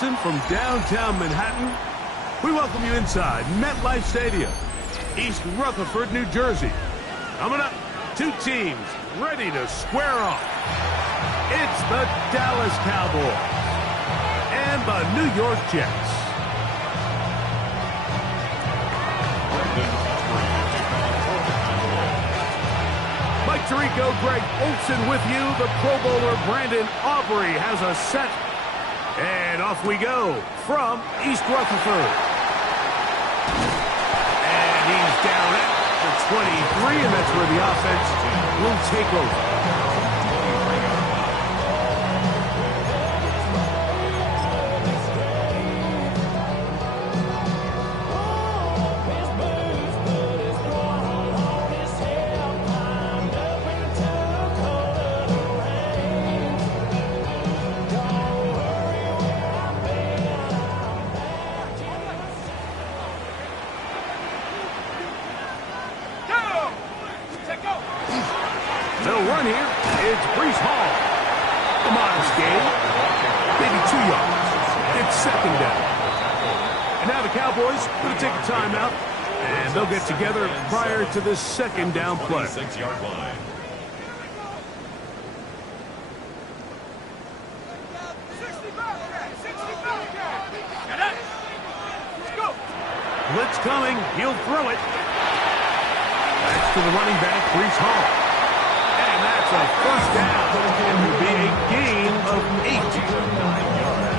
Johnson from downtown Manhattan. We welcome you inside MetLife Stadium, East Rutherford, New Jersey. Coming up, two teams ready to square off. It's the Dallas Cowboys and the New York Jets. Mike Tirico, Greg Olson with you. The Pro Bowler Brandon Aubrey has a set. And off we go from East Rutherford. And he's down at the 23, and that's where the offense will take over. They'll run here. It's Breece Hall. A modest gain. Maybe 2 yards. It's second down. And now the Cowboys going to take a timeout, and they'll get together prior to this second down play. 26-yard line. Blitz coming. He'll throw it. That's to the running back, Breece Hall. And that's a first down. It will be a gain of 8.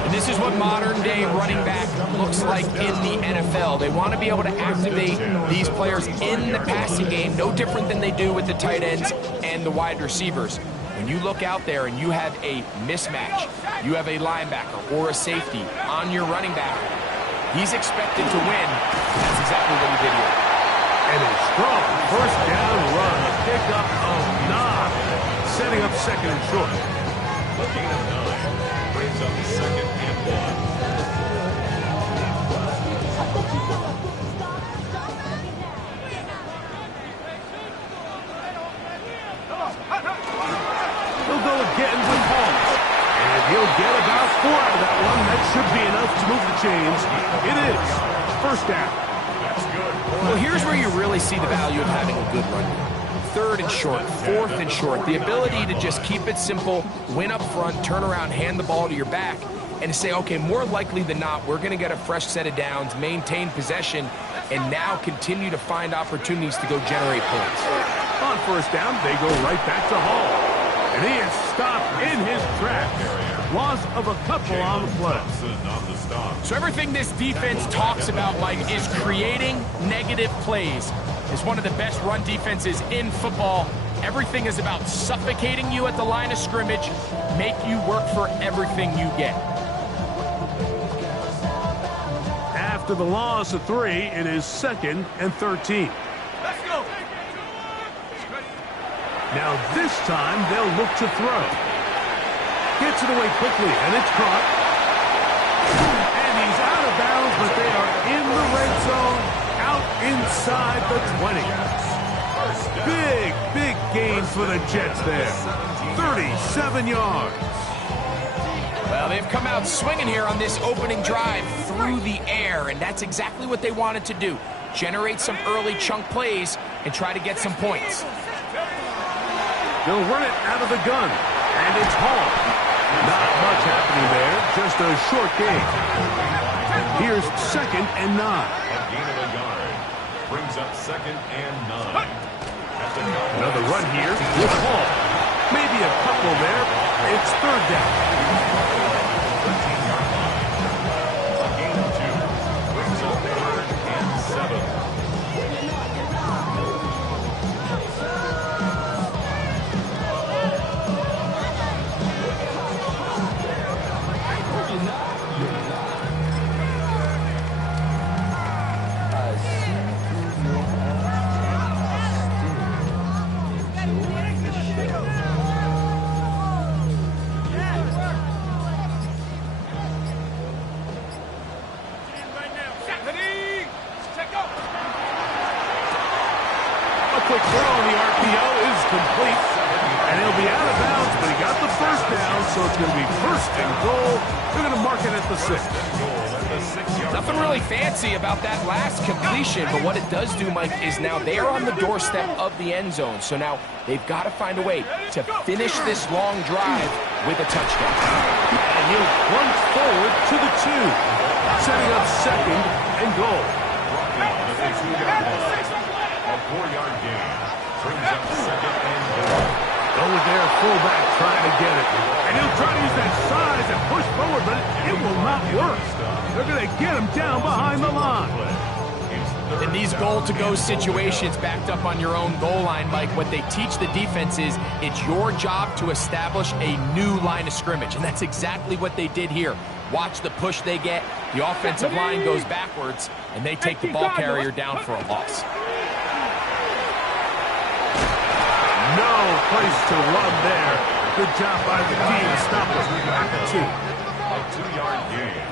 And this is what modern-day running back looks like in the NFL. They want to be able to activate these players in the passing game, no different than they do with the tight ends and the wide receivers. When you look out there and you have a mismatch, you have a linebacker or a safety on your running back, he's expected to win. That's exactly what he did here. And a strong first down run, a pickup of 9, setting up second and short. A gain of 9 brings up second and 1. He'll go again with Hall. And he'll get about 4 out of that one. That should be enough to move the chains. It is first down. Well, here's where you really see the value of having a good run game. 3rd and short, 4th and short. The ability to just keep it simple, win up front, turn around, hand the ball to your back, and to say, okay, more likely than not, we're going to get a fresh set of downs, maintain possession, and now continue to find opportunities to go generate points. On first down, they go right back to Hall. And he is stopped in his tracks. Loss of a couple on the play. So everything this defense talks about, Mike, is creating negative plays. It's one of the best run defenses in football. Everything is about suffocating you at the line of scrimmage, make you work for everything you get. After the loss of 3, it is 2nd and 13. Let's go. Now this time they'll look to throw. Gets it away quickly, and it's caught. And he's out of bounds, but they are in the red zone, out inside the 20. Big gain for the Jets there. 37 yards. Well, they've come out swinging here on this opening drive through the air, and that's exactly what they wanted to do. Generate some early chunk plays and try to get some points. They'll run it out of the gun, and it's Hall. Not much happening there, just a short gain. Here's 2nd and 9. A gain of a yard brings up 2nd and 9. Another run here with Hall. Maybe a couple there. It's 3rd down. 13-yard line. A gain of 2 brings up 3rd and 7. Quick throw on the RPO is complete. And he'll be out of bounds, but he got the first down, so it's going to be 1st and goal. They're going to mark it at the 6. Nothing really fancy about that last completion, but what it does do, Mike, is now they are on the doorstep of the end zone. So now they've got to find a way to finish this long drive with a touchdown. And he'll plunge forward to the 2, setting up 2nd and goal. A 4-yard gain brings up 2nd and goal. Over there, fullback trying to get it. And he'll try to use that size and push forward, but it will not work. They're going to get him down behind the line. In these goal-to-go situations backed up on your own goal line, Mike, what they teach the defense is it's your job to establish a new line of scrimmage, and that's exactly what they did here. Watch the push they get. The offensive line goes backwards, and they take the ball carrier down for a loss. No place to run there. Good job by the team to stop us at the 2. A 2-yard gain.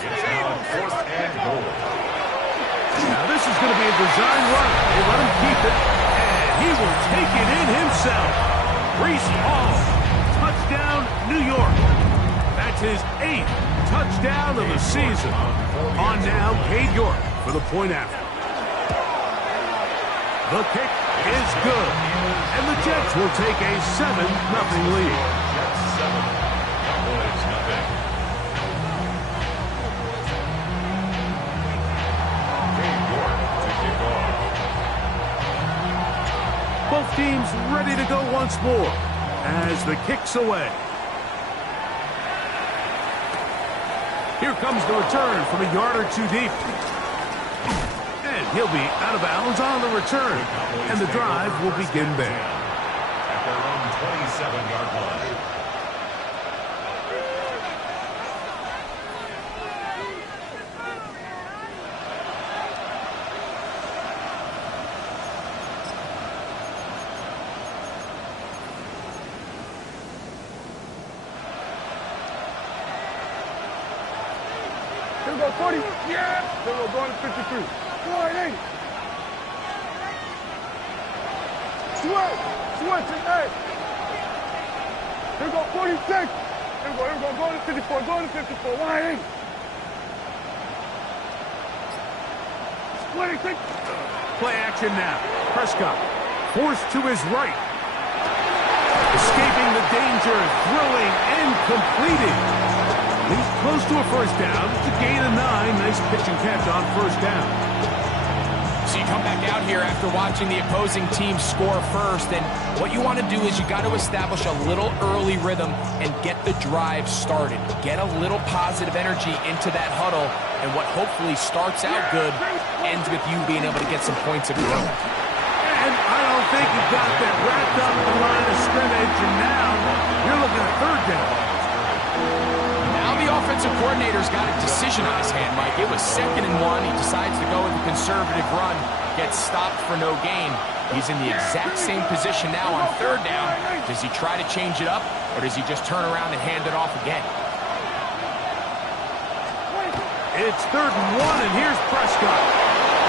It's now 4th and goal. Now this is going to be a design run. They let him keep it, and he will take it in himself. Breece Hall, touchdown, New York. That's his 8th touchdown of the season. On now, Cade York for the point after. The kick is good, and the Jets will take a 7-0 lead. Jets 7, Cowboys nothing. Cade York to kick off. Both teams ready to go once more as the kick's away. Here comes the return from a yard or 2 deep. And he'll be out of bounds on the return. And the drive will begin there. At their own 27-yard line. Here we go, 40. Yeah. Here we go, going to 53. Go ahead, 80. Switch, hey. Here we go, 46. Here we go, going to 54, going to 54. Wide 80. Split, Play action now. Prescott forced to his right. Escaping the danger, throwing and completing. He's close to a first down. It's a gain of 9. Nice pitch and catch on first down. So you come back out here after watching the opposing team score first, and what you want to do is you got to establish a little early rhythm and get the drive started. Get a little positive energy into that huddle, and what hopefully starts out good ends with you being able to get some points of your own. And I don't think you got that wrapped up in the line of scrimmage, and now you're looking at third down. Now the offensive coordinator's got a decision on his hand, Mike. It was 2nd and 1. He decides to go with a conservative run, gets stopped for no gain. He's in the exact same position now on third down. Does he try to change it up, or does he just turn around and hand it off again? It's 3rd and 1, and here's Prescott.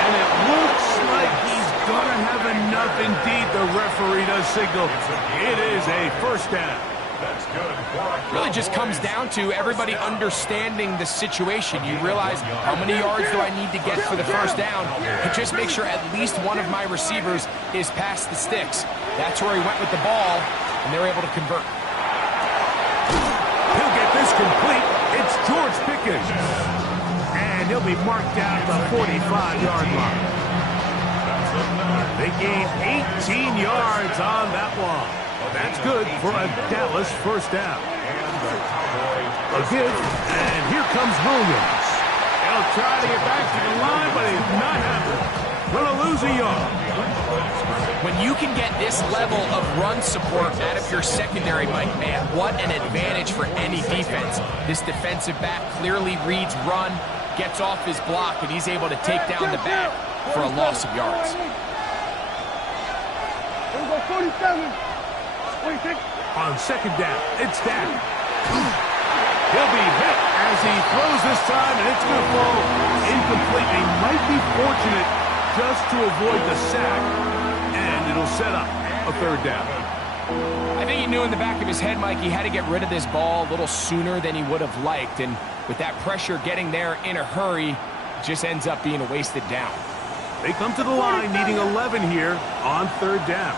And it looks like he's going to have enough. Indeed, the referee does signal. It is a first down. That's good. Really just comes down to everybody understanding the situation. You realize how many yards do I need to get for the first down, and just make sure at least one of my receivers is past the sticks. That's where he went with the ball, and they're able to convert. He'll get this complete. It's George Pickens. And he'll be marked down at the 45-yard line. They gain 18 yards on that one. That's good for a Dallas first down. A give, and here comes Williams. He'll try to get back to the line, but he's not happening. Gonna lose a yard. When you can get this level of run support out of your secondary, Mike, man, what an advantage for any defense. This defensive back clearly reads run, gets off his block, and he's able to take down the back for a loss of yards. Here we go, 47. On second down, it's down. He'll be hit as he throws this time, and it's going to fall incomplete. They might be fortunate just to avoid the sack, and it'll set up a third down. I think he knew in the back of his head, Mike, he had to get rid of this ball a little sooner than he would have liked. And with that pressure getting there in a hurry, it just ends up being a wasted down. They come to the line needing 11 here on third down.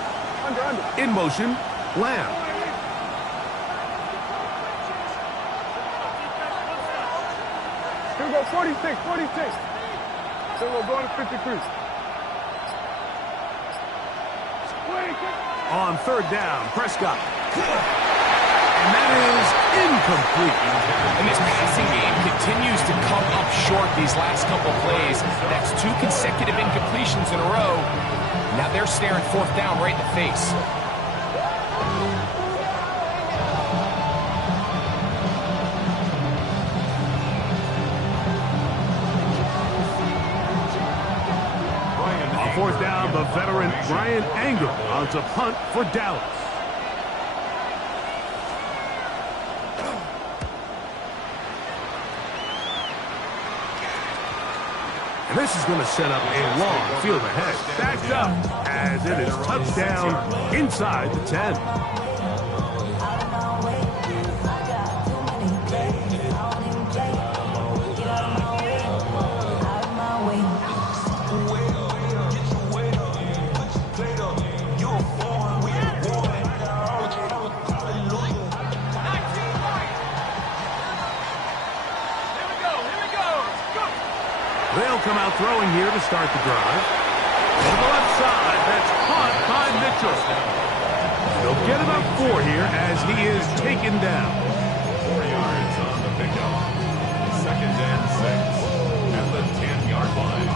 In motion, Lamb. Here we go, 46, 46. So we're going to 53. On third down, Prescott. And that is incomplete. And this passing game continues to come up short these last couple plays. That's 2 consecutive incompletions in a row. Now they're staring fourth down right in the face. On fourth down, the veteran Brian Anger on to punt for Dallas. And this is going to set up a long field ahead. Backed up as it is touchdown inside the 10. They'll come out throwing here to start the drive. To the left side, that's caught by Mitchell. They'll get about 4 here as he is taken down. 4 yards on the pickup. 2nd and 6 at the 10-yard line.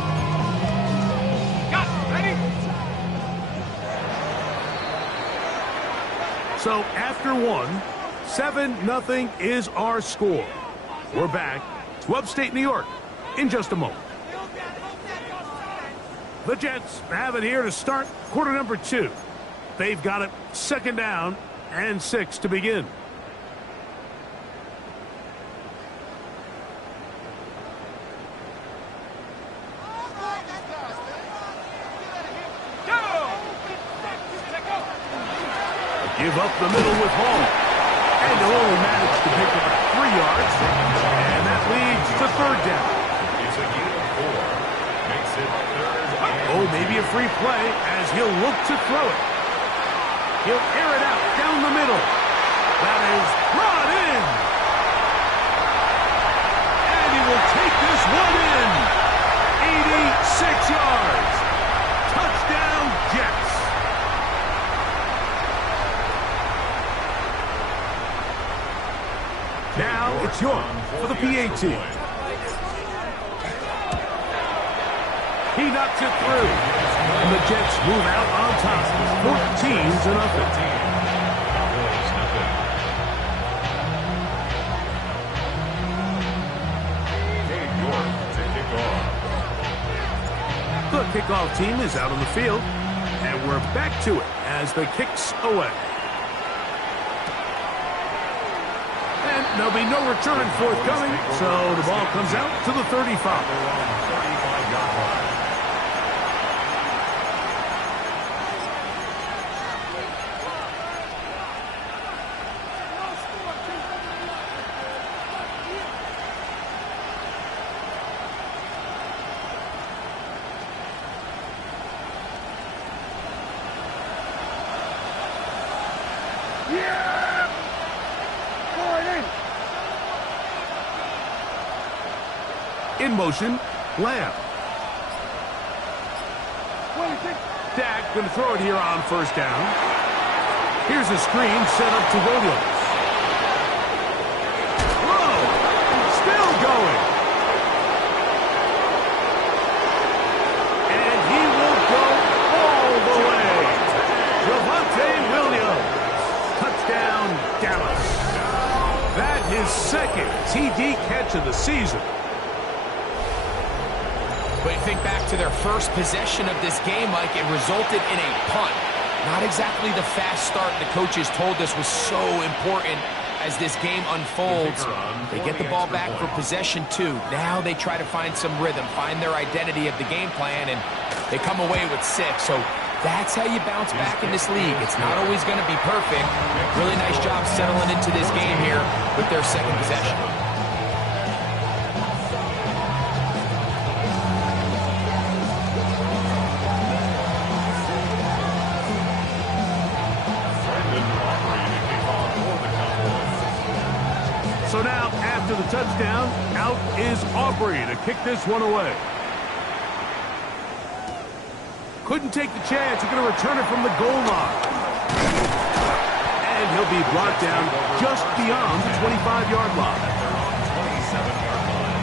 Got it, ready? So after 1, 7-0 is our score. We're back to upstate New York in just a moment. The Jets have it here to start quarter number 2. They've got it 2nd down and 6 to begin. Give up the middle with Hall. And they'll only manage to pick up 3 yards. And that leads to 3rd down. It's a gain of 4. Makes it 3rd. Oh, maybe a free play as he'll look to throw it. He'll air it out down the middle. That is brought in. And he will take this one in. 86 yards. Touchdown, Jets. Now it's York for the PAT. He knocks it through. And the Jets move out on top. 14-0. The kickoff team is out on the field. And we're back to it as the kick's away. And there'll be no return forthcoming, so the ball comes out to the 35. In motion, Lamb. Dak going to throw it here on 1st down. Here's a screen set up to Williams. Whoa! Still going. And he will go all the way. Javonte Williams. Touchdown, Dallas. That his 2nd TD catch of the season. But you think back to their first possession of this game, Mike, it resulted in a punt. Not exactly the fast start the coaches told us was so important as this game unfolds. They get the ball back for possession 2. Now they try to find some rhythm, find their identity of the game plan, and they come away with 6. So That's how you bounce back in this league. It's not always going to be perfect. Really nice job settling into this game here with their second possession. So now, after the touchdown, out is Aubrey to kick this one away. Couldn't take the chance. He's going to return it from the goal line. And he'll be brought down just beyond the 25-yard line. They're on the 27-yard line.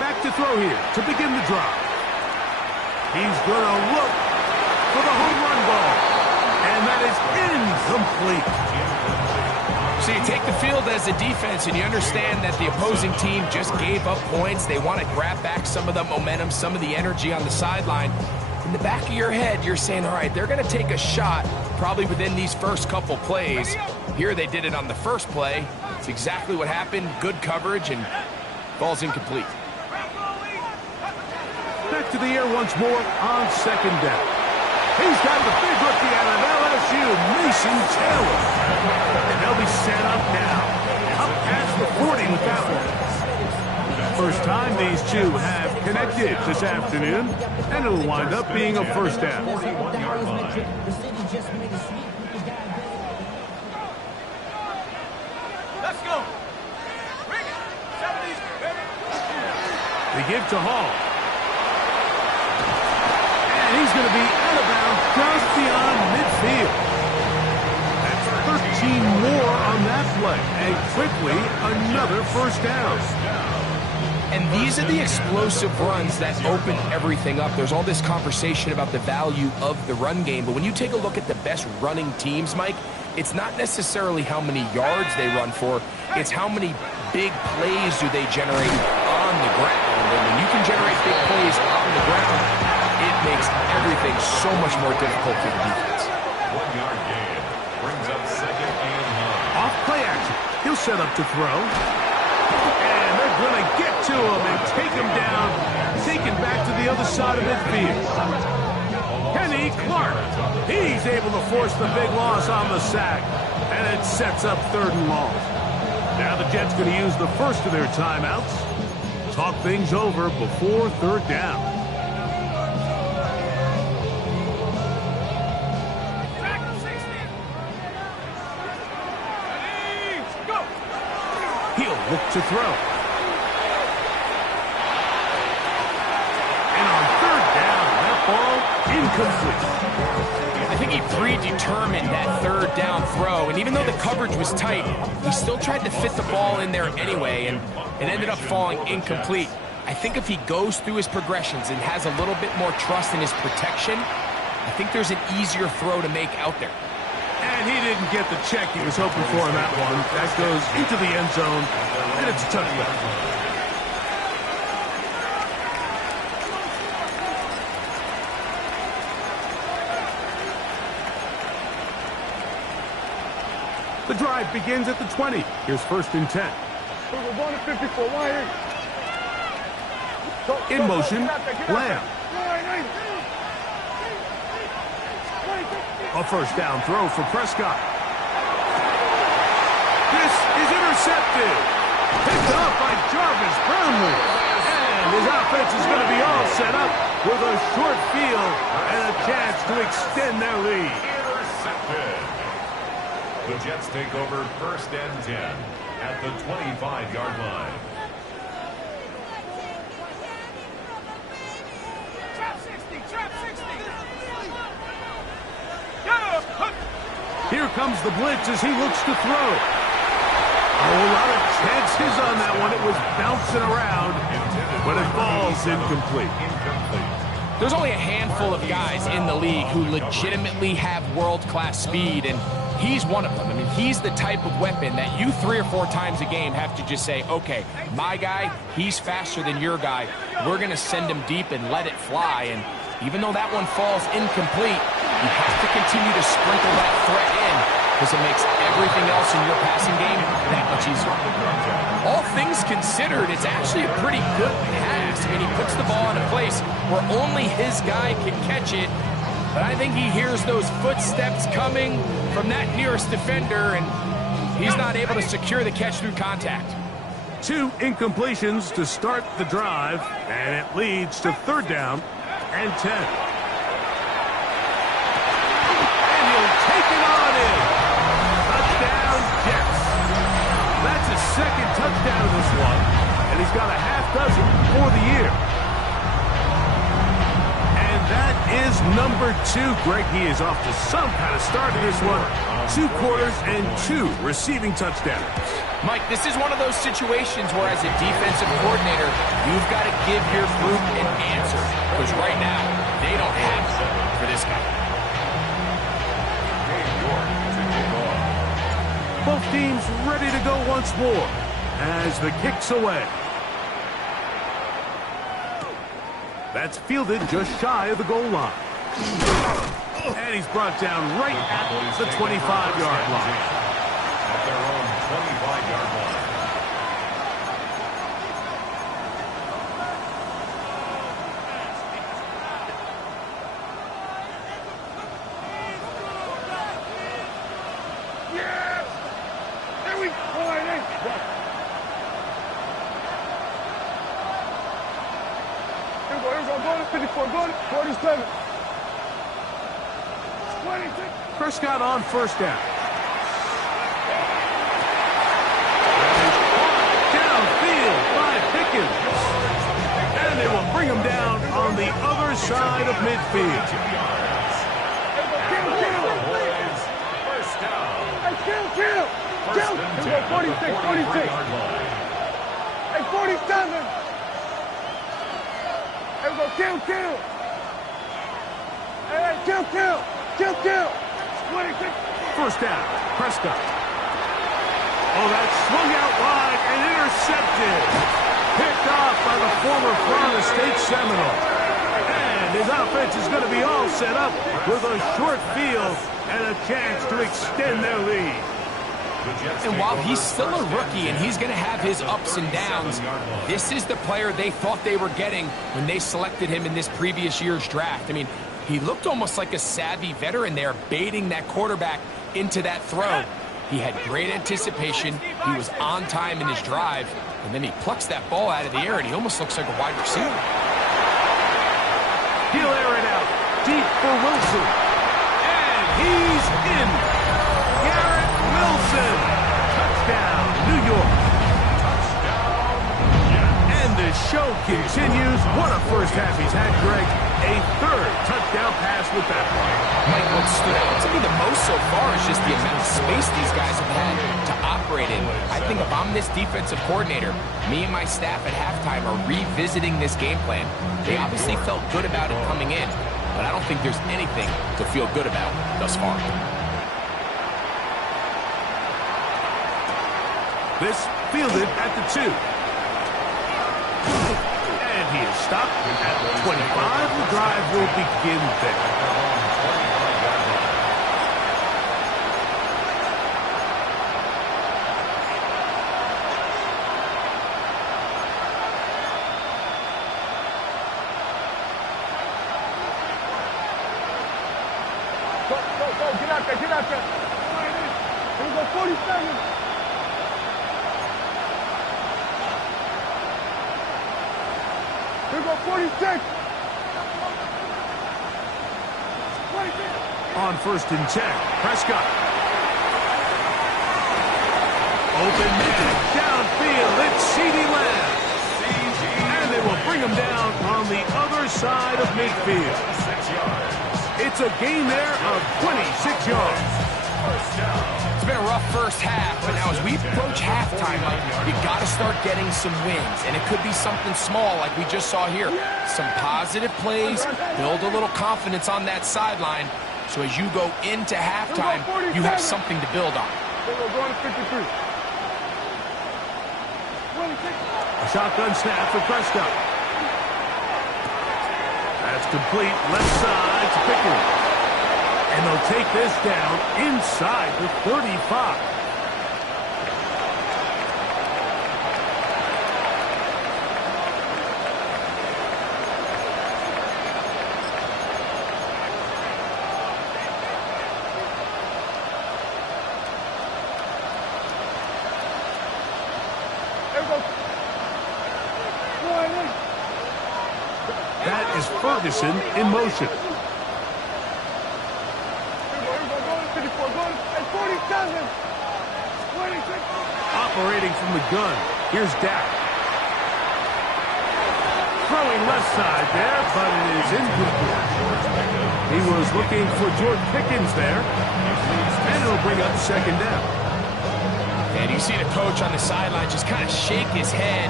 Back to throw here to begin the drive. He's going to look for the home run ball. And that is incomplete. So you take the field as a defense and you understand that the opposing team just gave up points. They want to grab back some of the momentum, some of the energy on the sideline. In the back of your head, you're saying, all right, they're going to take a shot probably within these first couple plays. Here they did it on the first play. It's exactly what happened. Good coverage and ball's incomplete. Back to the air once more on second down. He's got the big rookie out of LSU, Mason Taylor. And they'll be set up now. Up past the 40 with that one. First time these two have connected this afternoon, and it'll wind up being a first down. 41-yard line. Let's go. Bring it. 70s, baby. They give to Hall. And he's going to be out of bounds just beyond midfield. That's 13 more on that play. And quickly, another first down. And these are the explosive runs that open everything up. There's all this conversation about the value of the run game, but when you take a look at the best running teams, Mike, it's not necessarily how many yards they run for, it's how many big plays do they generate on the ground. And when you can generate big plays on the ground, it makes everything so much more difficult for the defense. 1-yard gain brings up second and 9. Off play action. He'll set up to throw. And they're going to get to him and take him down, taken back to the other side of midfield. Kenny Clark. He's able to force the big loss on the sack. And it sets up 3rd and long. Now the Jets going to use the first of their timeouts. Talk things over before 3rd down. He'll look to throw. And on 3rd down, that ball incomplete. I think he predetermined that 3rd down throw, and even though the coverage was tight, he still tried to fit the ball in there anyway, and it ended up falling incomplete. I think if he goes through his progressions and has a little bit more trust in his protection, I think there's an easier throw to make out there. And he didn't get the check he was hoping for in that one. That goes into the end zone, and it's a touchdown. The drive begins at the 20. Here's 1st and 10. We're going to 54. Why here? In motion, Lamb. A first down throw for Prescott. This is intercepted. Picked up by Jarvis Brownlee. And his offense is going to be all set up with a short field and a chance to extend their lead. Intercepted. The Jets take over 1st and 10 at the 25-yard line. Here comes the blitz as he looks to throw. A lot of chances on that one. It was bouncing around, but it falls incomplete. There's only a handful of guys in the league who legitimately have world-class speed, and he's one of them. I mean, he's the type of weapon that you 3 or 4 times a game have to just say, okay, my guy, he's faster than your guy. We're going to send him deep and let it fly, and Even though that one falls incomplete, you have to continue to sprinkle that threat in because it makes everything else in your passing game that much easier. All things considered, it's actually a pretty good pass. I mean, he puts the ball in a place where only his guy can catch it, but I think he hears those footsteps coming from that nearest defender, and he's not able to secure the catch through contact. 2 incompletions to start the drive, and it leads to 3rd down and 10. And he'll take it on in. Touchdown, Jets. That's his 2nd touchdown of this one, and he's got a half dozen for the year. And that is number 2. Greg, he is off to some kind of start in this one. 2 quarters and 2 receiving touchdowns. Mike, this is one of those situations where as a defensive coordinator, you've got to give your group an answer. Because right now, they don't have it for this guy. Both teams ready to go once more as the kick's away. That's fielded just shy of the goal line. And he's brought down right at the 25-yard line. At their own 25-yard line. Yes! There we go. Here we go. Go to 54. Go to 47. 26. Prescott on 1st down. Downfield by Pickens. And they will bring him down on the other side of midfield. First down. Hey, kill. Here we go. 46. 46. Hey, 47. Here we go. Kill. Hey, kill. 26. 1st down, Prescott. Oh, that swung out wide and intercepted. Picked off by the former Florida State Seminole. And his offense is going to be all set up with a short field and a chance to extend their lead. And while he's still a rookie and he's going to have his ups and downs, this is the player they thought they were getting when they selected him in this previous year's draft. I mean, he looked almost like a savvy veteran there, baiting that quarterback into that throw. He had great anticipation. He was on time in his drive, and then he plucks that ball out of the air, and he almost looks like a wide receiver. He'll air it out deep for Wilson. And he's in. Garrett Wilson. Touchdown, New York. And the show continues. What a first half he's had, Greg. A 3rd touchdown pass with that one. Mike, what stood out to me the most so far is just the amount of space these guys have had to operate in. I think if I'm this defensive coordinator, me and my staff at halftime are revisiting this game plan. They obviously felt good about it coming in, but I don't think there's anything to feel good about thus far. This fielded at the 2. And he is stopped at the 25. The drive will begin there. Go. Get out there. Here we go. 47. Here we go, 46. 26. On 1st and 10, Prescott. Open man, downfield, it's CeeDee Lamb. And they will bring him down on the other side of midfield. It's a gain there of 26 yards. It's been a rough first half, but now as we approach halftime, you got to start getting some wins, and it could be something small like we just saw here. Some positive plays, build a little confidence on that sideline, so as you go into halftime, you have something to build on. We're going to 53. 26. A shotgun snap for Prescott. As That's complete. Left side to Pickens. And they'll take this down inside the 35. That is Ferguson in motion. Operating from the gun. Here's Dak. Throwing left side there, but it is incomplete. He was looking for George Pickens there. And it'll bring up second down. And you see the coach on the sideline just kind of shake his head.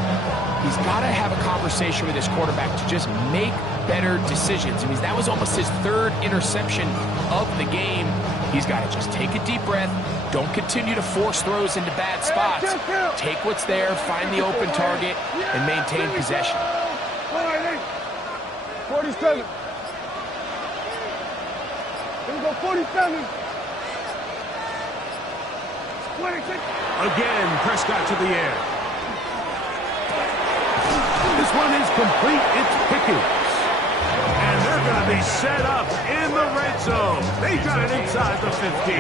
He's got to have a conversation with his quarterback to just make better decisions. I mean, that was almost his third interception of the game. He's got to just take a deep breath. Don't continue to force throws into bad spots. Take what's there, find the open target, and maintain possession. 47. Here we go, 47. 26. Again, Prescott to the air. This one is complete. It's Pickens. And they're going to be set up in the red zone. They got it inside the 15.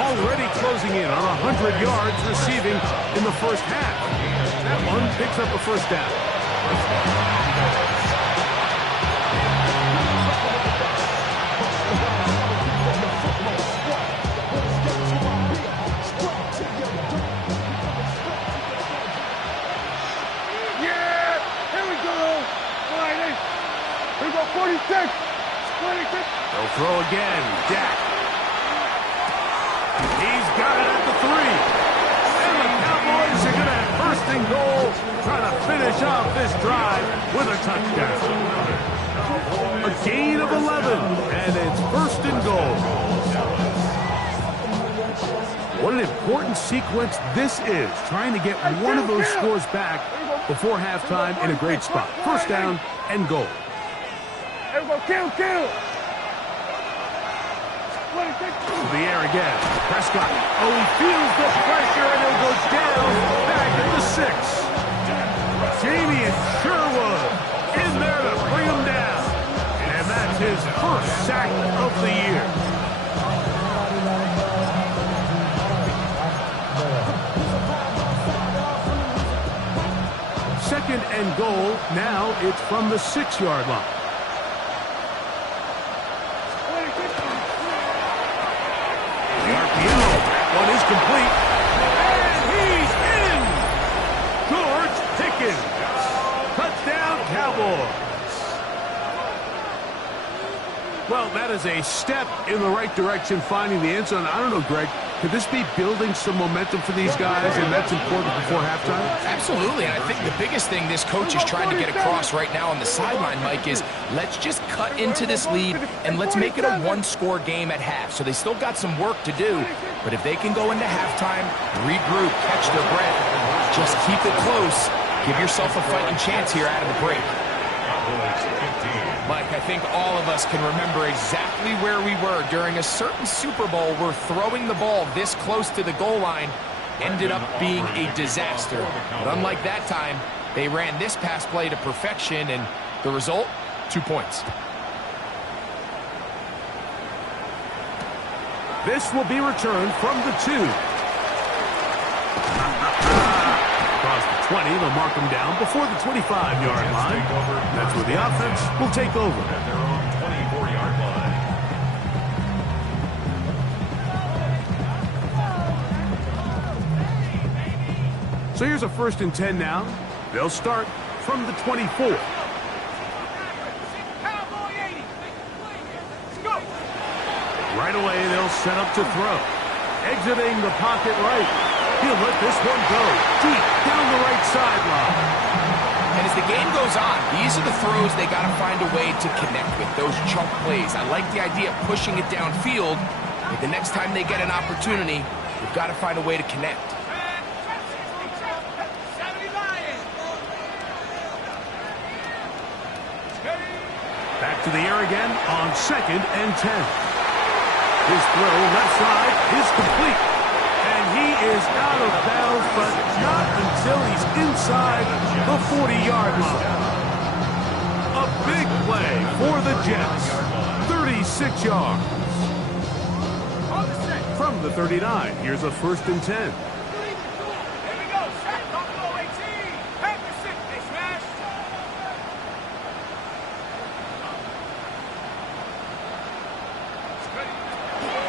Already closing in on 100 yards receiving in the first half. That one picks up a first down. Yeah! Here we go! All right, here we go, 46. 26. They'll throw again. Dak. He's got it at the 3. And the Cowboys are going to have first and goal, trying to finish off this drive with a touchdown. A gain of 11, and it's first and goal. What an important sequence this is, trying to get one of those scores back before halftime in a great spot. First down and goal. Here we go, kill. To the air again. Prescott. Oh, he feels the pressure, and he'll go down back at the 6. Damian Sherwood in there to bring him down. And that's his first sack of the year. Second and goal. Now it's from the 6-yard line. One is complete. And he's in! George Pickens. Touchdown, Cowboys. Well, that is a step in the right direction, finding the end zone. I don't know, Greg, could this be building some momentum for these guys, and that's important before halftime? Absolutely, and I think the biggest thing this coach is trying to get across right now on the sideline, Mike, is let's just cut into this lead, and let's make it a one-score game at half. So they still got some work to do, but if they can go into halftime, regroup, catch their breath, just keep it close, give yourself a fighting chance here out of the break. Mike, I think all of us can remember exactly where we were during a certain Super Bowl where throwing the ball this close to the goal line ended up being a disaster. But unlike that time, they ran this pass play to perfection, and the result, 2 points. This will be returned from the 2. Across the 20, they'll mark them down before the 25-yard line. That's where the offense will take over. At their own 24-yard line. So here's a 1st and 10 now. They'll start from the 24. Right away, they'll set up to throw. Exiting the pocket right. He'll let this one go deep down the right sideline. And as the game goes on, these are the throws they got to find a way to connect with, those chunk plays. I like the idea of pushing it downfield, but the next time they get an opportunity, they've got to find a way to connect. Back to the air again on 2nd and 10. His throw left side is complete. And he is out of bounds, but not until he's inside the 40-yard line. A big play for the Jets. 36 yards. From the 39, here's a 1st and 10.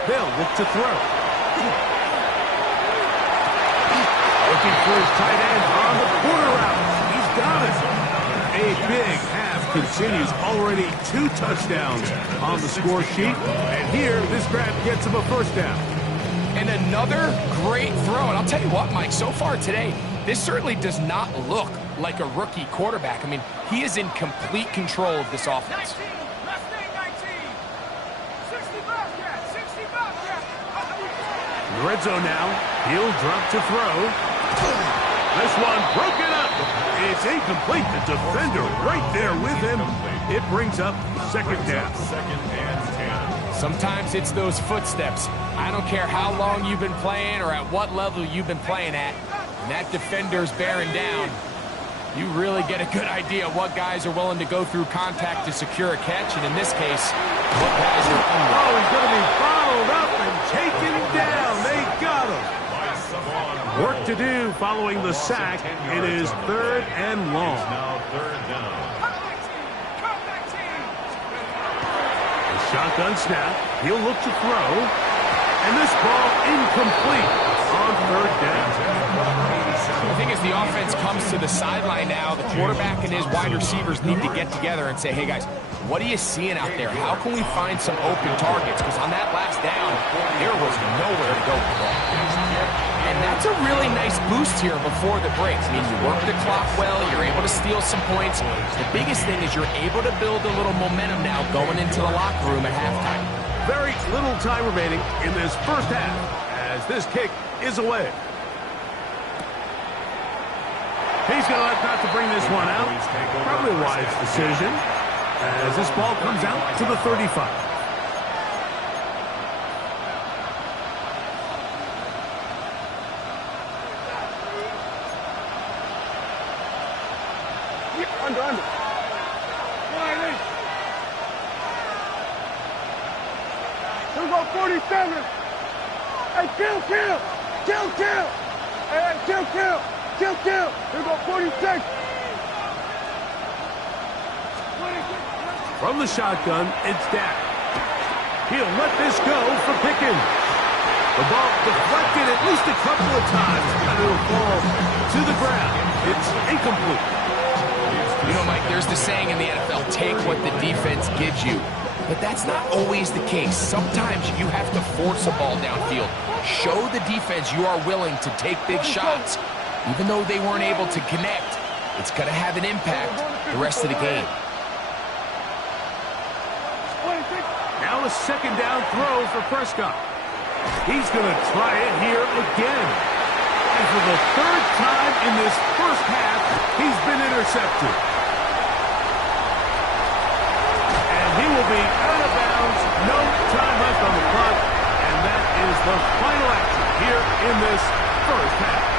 They'll look to throw. Looking for his tight end on the corner route. He's got it. A big half continues. Already 2 touchdowns on the score sheet. And here, this grab gets him a 1st down. And another great throw. And I'll tell you what, Mike, so far today, this certainly does not look like a rookie quarterback. I mean, he is in complete control of this offense. In the red zone now, he'll drop to throw. This one broken up. It's incomplete. The defender right there with him. It brings up 2nd down. 2nd and 10. Sometimes it's those footsteps. I don't care how long you've been playing or at what level you've been playing at. When that defender's bearing down, you really get a good idea of what guys are willing to go through contact to secure a catch. And in this case, what guys are under. Oh, he's going to be followed up and taken down. They got him. Work to do following the sack. It is 3rd and long. Now 3rd down. The shotgun snap. He'll look to throw. And this ball incomplete on 3rd down. I think as the offense comes to the sideline now, the quarterback and his wide receivers need to get together and say, hey, guys, what are you seeing out there? How can we find some open targets? Because on that last down, there was nowhere to go with the ball. And that's a really nice boost here before the break. I mean, you work the clock well. You're able to steal some points. The biggest thing is you're able to build a little momentum now going into the locker room at halftime. Very little time remaining in this 1st half as this kick is away. He's going to opt not to bring this one out. Probably a wise decision as this ball comes out to the 35. Under. Here we go, 47. Hey, kill. Hey, kill. Here we go, 46. From the shotgun, it's Dak. He'll let this go for Pickens. The ball deflected at least a couple of times, and it'll fall to the ground. It's incomplete. You know, Mike, there's the saying in the NFL, take what the defense gives you. But that's not always the case. Sometimes you have to force a ball downfield. Show the defense you are willing to take big shots. Even though they weren't able to connect, it's going to have an impact the rest of the game. Now a 2nd down throw for Prescott. He's going to try it here again. And for the 3rd time in this 1st half, he's been intercepted. And he will be out of bounds. No time left on the clock. And that is the final action here in this 1st half.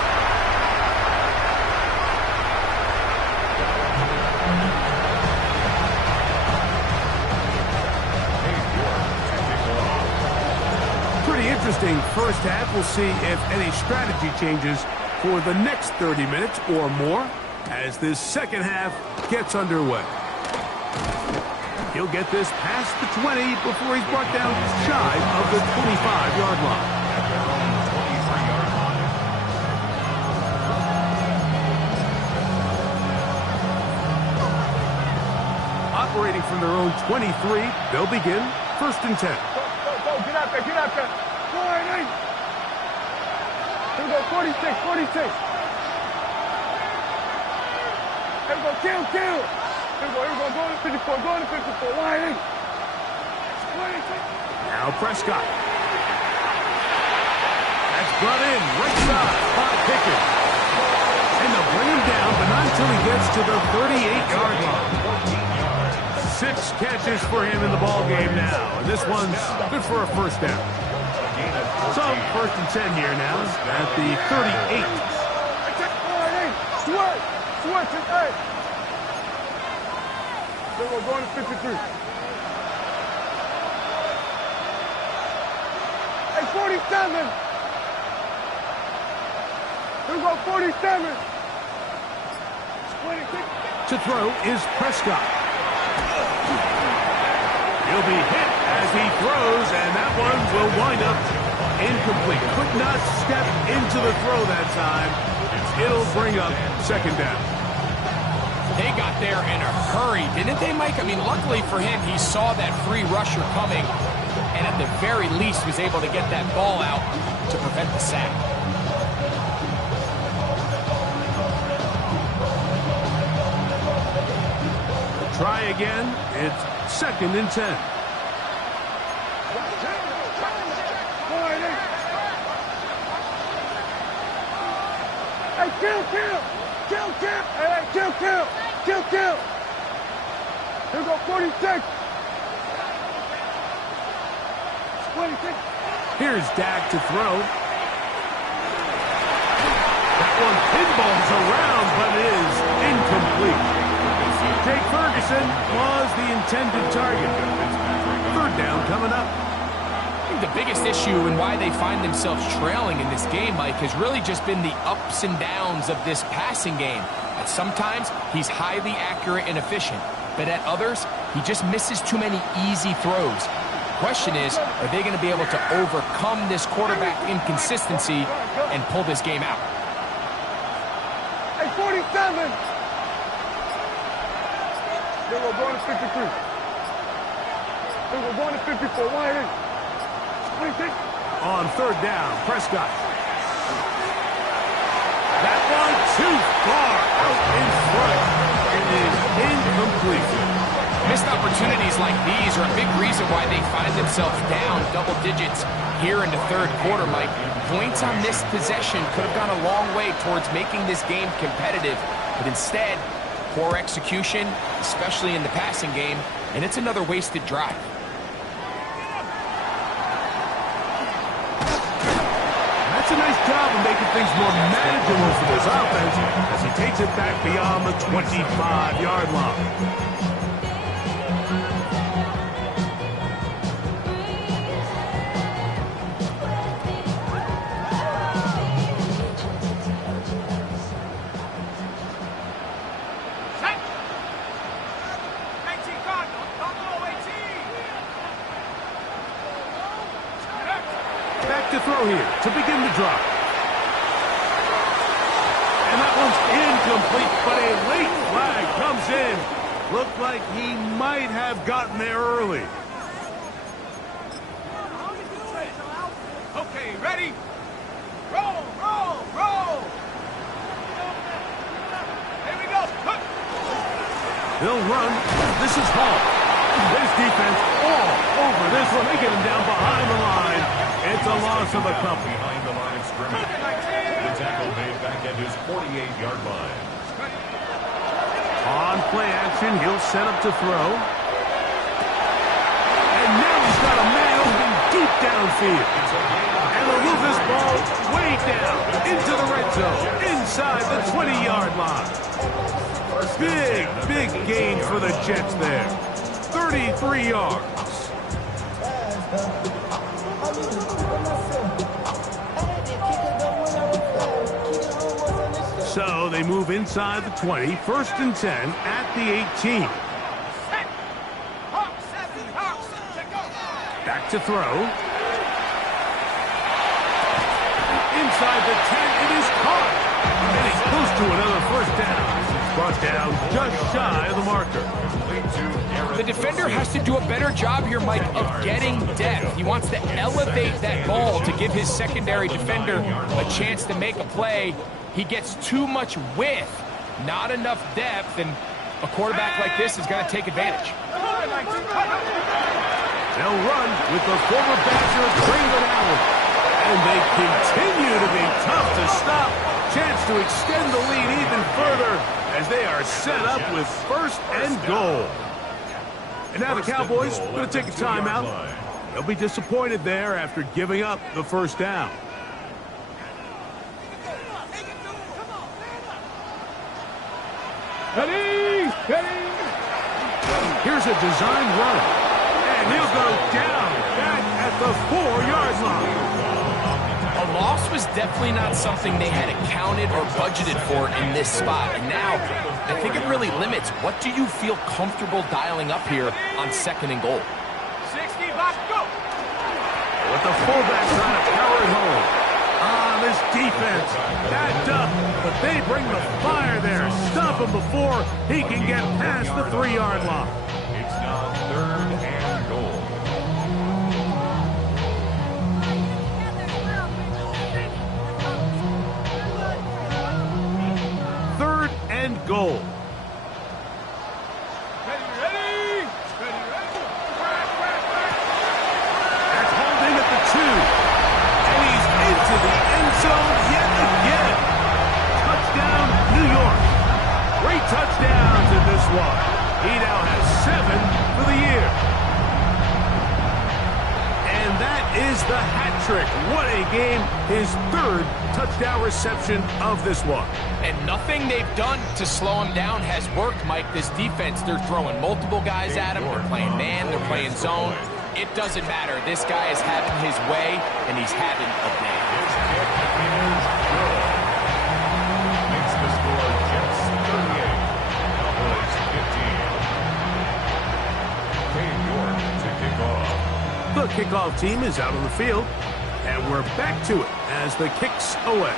Pretty interesting 1st half. We'll see if any strategy changes for the next 30 minutes or more as this 2nd half gets underway. He'll get this past the 20 before he's brought down shy of the 25-yard line. At their own 23-yard line. Operating from their own 23, they'll begin 1st and 10. Go, get out there. Go on, hey. Here we go, 46. Here we go, kill. Here we go, go to 54, wide eight. Now Prescott. That's brought in right side by Pickens. And they'll bring him down, but not until he gets to the 38-yard line. 6 catches for him in the ball game now, and this one's good for a first down. So, 1st and 10 here now at the 38. Switch it, hey. Then we're going to 53. Hey, 47. Here we go, 47. 26. To throw is Prescott. He'll be hit as he throws, and that one will wind up incomplete. Could not step into the throw that time. It'll bring up 2nd down. They got there in a hurry, didn't they, Mike? I mean, luckily for him, he saw that free rusher coming, and at the very least was able to get that ball out to prevent the sack. Try again. It's 2nd and 10. Hey, kill. Hey, kill. Here we go, 46. 26. Here's Dak to throw. That one pinballs around, but is incomplete. Jake Ferguson was the intended target. 3rd down coming up. I think the biggest issue and why they find themselves trailing in this game, Mike, has really just been the ups and downs of this passing game. At sometimes, he's highly accurate and efficient, but at others, he just misses too many easy throws. The question is, are they going to be able to overcome this quarterback inconsistency and pull this game out? Hey, 47. Then we're going to 53. Then we're going to 54. Why is 26? On 3rd down, Prescott. That one too far out in front. It is incomplete. Missed opportunities like these are a big reason why they find themselves down double digits here in the 3rd quarter, Mike. Points on this possession could have gone a long way towards making this game competitive, but instead, poor execution, especially in the passing game, and it's another wasted drive. That's a nice job of making things more manageable for this offense as he takes it back beyond the 25-yard line. Back to throw here to begin the drive. And that one's incomplete, but a late flag comes in. Looked like he might have gotten there early. Okay, ready? Roll! Here we go. They'll run. This is Hall. This defense all over this one. They get him down behind the line. It's a loss of a couple. Behind the line of scrimmage. The tackle made back at his 48-yard line. On play action, he'll set up to throw. And now he's got a man open deep downfield. And they'll move this ball way down into the red zone, inside the 20-yard line. Big gain for the Jets there. 33 yards. So they move inside the 20, 1st and 10 at the 18. Back to throw. Inside the 10, it is caught. And he's close to another 1st down. Brought down just shy of the marker. The defender has to do a better job here, Mike, of getting depth. He wants to elevate that ball to give his secondary defender a chance to make a play. He gets too much width, not enough depth, and a quarterback like this is going to take advantage. They'll run with the former Badger, Braylon Allen. And they continue to be tough to stop. Chance to extend the lead even further as they are set up with 1st and goal. And now the Cowboys going to take a timeout. They'll be disappointed there after giving up the first down. Ready! Ready! Here's a design run. And he'll go down back at the 4-yard line. A loss was definitely not something they had accounted or budgeted for in this spot. And now, I think it really limits what do you feel comfortable dialing up here on 2nd and goal. 60, box, go! With the fullback trying to power it home. This defense, backed up, but they bring the fire there. Stop him before he can get past the 3-yard line. It's now 3rd and goal. Third and goal. Ready, ready! Ready, ready! That's holding at the 2. And he's into the end zone yet again. Touchdown, New York. 3 touchdowns in this one. He now has 7 for the year. And that is the hat trick. What a game. His 3rd touchdown reception of this one. And nothing they've done to slow him down has worked, Mike. This defense, they're throwing multiple guys at him. They're playing man, they're playing zone. It doesn't matter. This guy is having his way, and he's having a day. His kick is good. Makes the score Jets 38, Cowboys 15. Kane York to kick off. The kickoff team is out on the field, and we're back to it as the kick's away.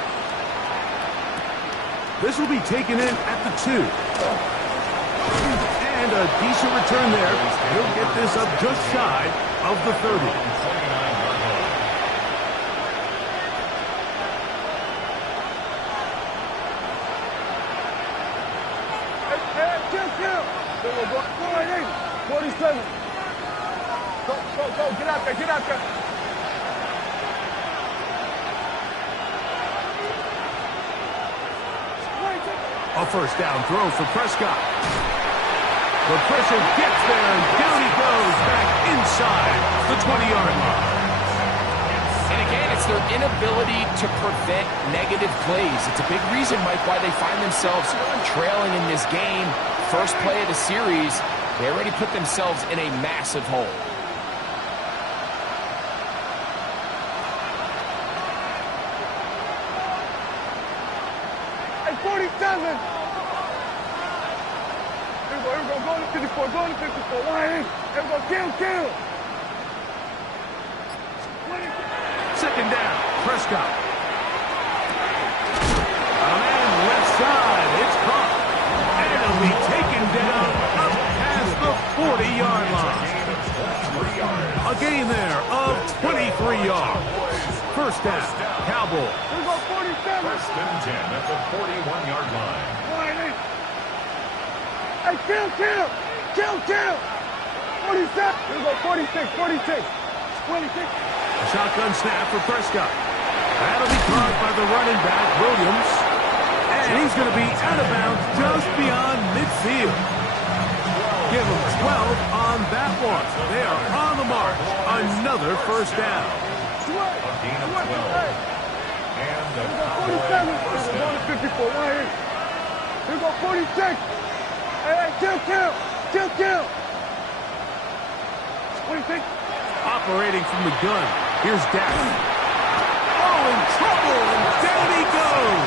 This will be taken in at the 2. And a decent return there. He'll get this up just shy of the 30. 29-yard line. Hey, kill! Go, 47. Go, get out there. A first down throw for Prescott. The pressure gets there, and down he goes back inside the 20-yard line. And again, it's their inability to prevent negative plays. It's a big reason, Mike, why they find themselves trailing in this game. First play of the series, they already put themselves in a massive hole. Hey, 47. Here we go, go to 54, Why? Here we go, kill. 2nd down, Prescott. A man left side, it's caught. And it'll be taken down up past the 40-yard line. A gain there of 23 yards. First down, Cowboys. Here we go, 47. 1st and 10 at the 41-yard line. Hey, kill. 47. Here we go, 46. 26. A shotgun snap for Prescott. That'll be caught by the running back, Williams. And he's going to be out of bounds just beyond midfield. Give him 12 on that one. They are on the march. Another first down. A gain of 12. And the Cowboys 47. first Here we down. go, 54. Here we go, 46. Hey, kill. 26. Operating from the gun. Here's Dak. Oh, in trouble, and down he goes.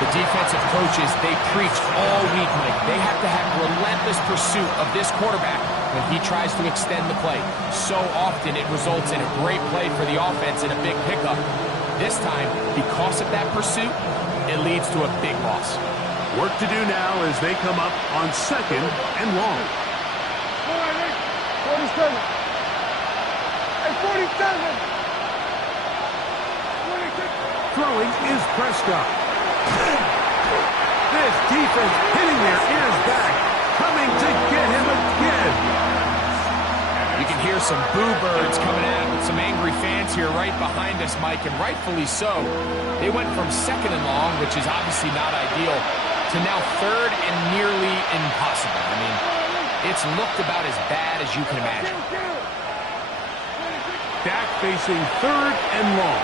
The defensive coaches, they preached all week, Mike. They have to have relentless pursuit of this quarterback when he tries to extend the play. So often it results in a great play for the offense and a big pickup. This time, because of that pursuit, it leads to a big loss. Work to do now as they come up on 2nd and long. 47. Hey, 47. 26. Throwing is Prescott. This defense hitting their ears back, coming to get him again. You can hear some boo birds coming out with some angry fans here right behind us, Mike, and rightfully so. They went from 2nd and long, which is obviously not ideal, to now 3rd and nearly impossible. I mean, it's looked about as bad as you can imagine. Dak facing third and long.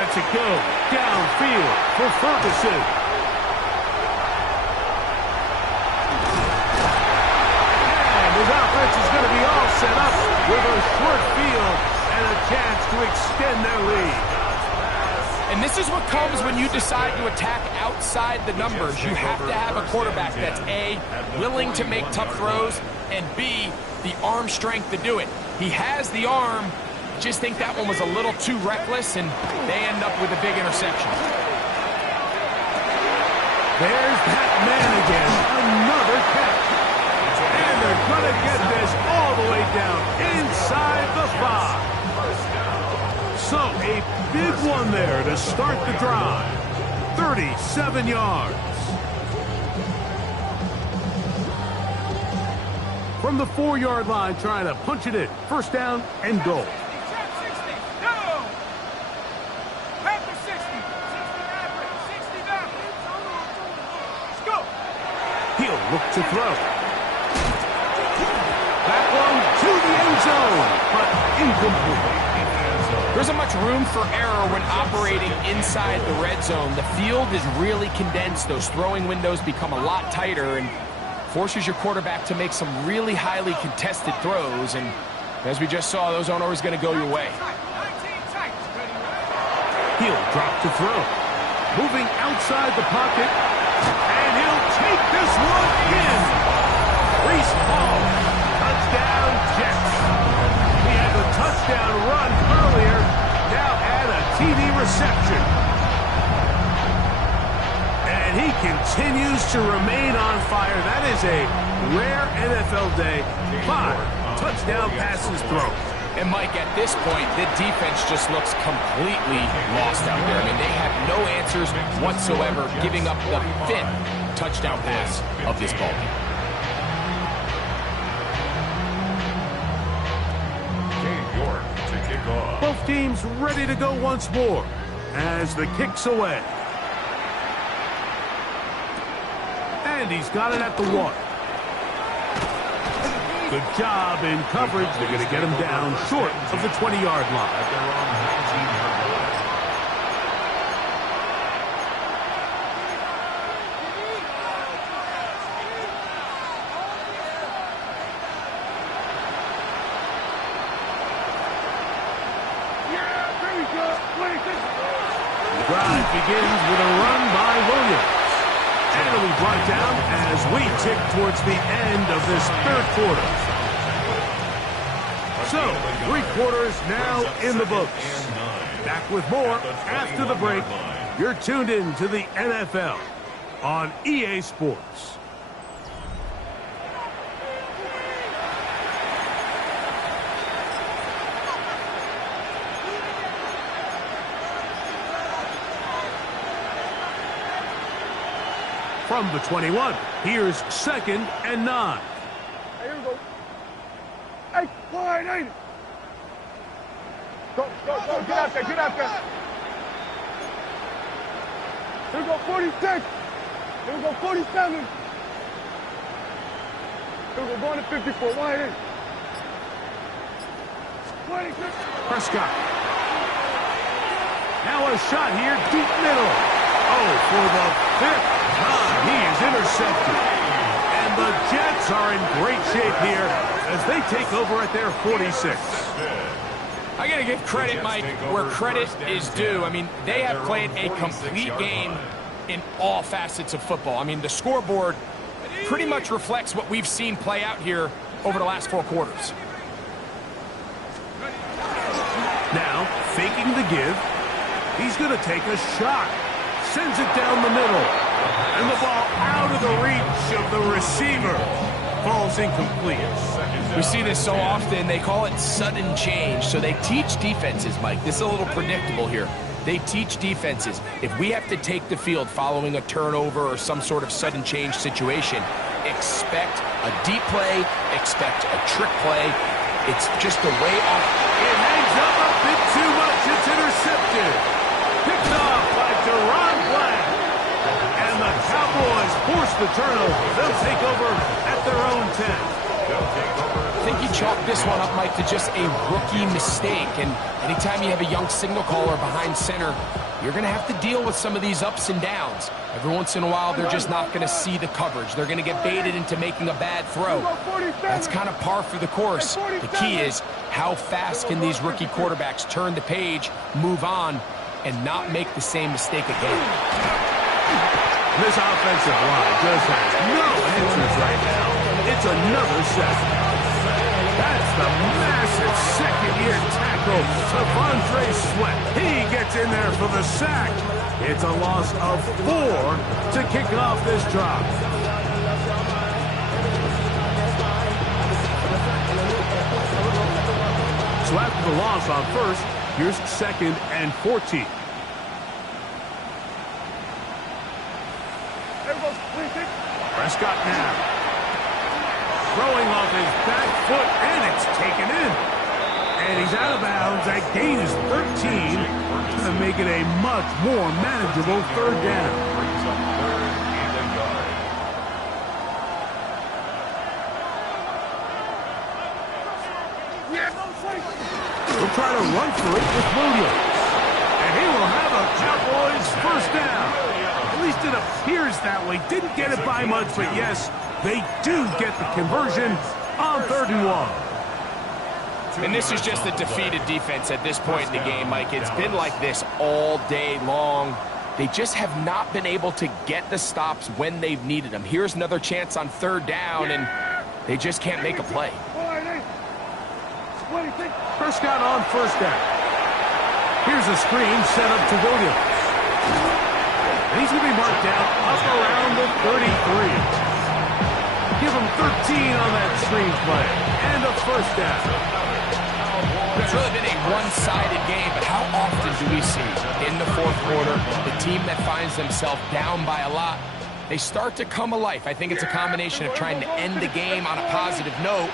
Lets it go downfield for Ferguson. And his offense is going to be all set up with a short field and a chance to extend their lead. And this is what comes when you decide to attack outside the numbers. You have to have a quarterback that's A, willing to make tough throws, and B, the arm strength to do it. He has the arm, just think that one was a little too reckless, and they end up with a big interception. There's that man again, another catch. And they're going to get this all the way down inside the 5. So a big one there to start the drive. 37 yards. From the 4-yard line, trying to punch it in. First down and goal. 60, no! After 60. 60 average. 60 down. Let's go. He'll look to throw. That one to the end zone, but incomplete. There isn't much room for error when operating inside the red zone. The field is really condensed. Those throwing windows become a lot tighter and forces your quarterback to make some really highly contested throws. And as we just saw, those aren't always going to go your way. He'll drop to throw. Moving outside the pocket. And he'll take this one in. Reese Hall. Touchdown Jets. He had a touchdown run earlier. Now add a TD reception. And he continues to remain on fire. That is a rare NFL day. 5 touchdown passes thrown. And Mike, at this point, the defense just looks completely lost out there. I mean, they have no answers whatsoever, giving up the 5th touchdown pass of this ball game. Both teams ready to go once more as the kick's away. And he's got it at the 1. Good job in coverage. They're going to get him down short of the 20-yard line. The drive begins with a run by Williams. And it'll be brought down as we tick towards the end of this 3rd quarter. So, 3 quarters now in the books. Back with more after the break. You're tuned in to the NFL on EA Sports. From the 21, here's 2nd and 9. Hey, here we go. Hey, wide, ain't it? Go, get out there, get out there. Here we go, 46. Here we go, 47. Here we go, going to 54, wide, ain't it? 26. Prescott. Now a shot here, deep middle. Oh, for the 5th time, he is intercepted. And the Jets are in great shape here as they take over at their 46. I got to give credit, Mike, where credit is due. I mean, they have played a complete game in all facets of football. I mean, the scoreboard pretty much reflects what we've seen play out here over the last 4 quarters. Now, faking the give. He's going to take a shot. Sends it down the middle. And the ball out of the reach of the receiver. Falls incomplete. We see this so often. They call it sudden change. So they teach defenses, Mike. This is a little predictable here. They teach defenses. If we have to take the field following a turnover or some sort of sudden change situation, expect a deep play, expect a trick play. It's just a way off. It hangs up a bit too much. It's intercepted. Picked off by Deron Black. And the Cowboys force force the turnover. They'll take over at their own 10. I think you chalk this one up, Mike, to just a rookie mistake. And anytime you have a young signal caller behind center, you're going to have to deal with some of these ups and downs. Every once in a while, they're just not going to see the coverage. They're going to get baited into making a bad throw. That's kind of par for the course. The key is how fast can these rookie quarterbacks turn the page, move on, and not make the same mistake again. This offensive line just has no answers right now. It's another sack. That's the massive second-year tackle to Andre Sweat. He gets in there for the sack. It's a loss of 4 to kick off this drive. So after the loss on first, here's 2nd and 14. Prescott now. Throwing off his back foot, and it's taken in. And he's out of bounds. That gain is 13. To make it a much more manageable 3rd down. Brings up 3rd and a yard. We'll try to run for it with Williams. And he will have a Cowboys 1st down. At least it appears that way. Didn't get it by much, but yes, they do get the conversion on 3rd and 1. And this is just a defeated defense at this point in the game, Mike. It's been like this all day long. They just have not been able to get the stops when they've needed them. Here's another chance on 3rd down, and they just can't make a play. Prescott on 1st down. Here's a screen set up to Williams. And he's going to be marked down up around the 33. Give him 13 on that screen play. And a 1st down. It's really been a one-sided game, but how often do we see in the 4th quarter the team that finds themselves down by a lot, they start to come alive? I think it's a combination of trying to end the game on a positive note,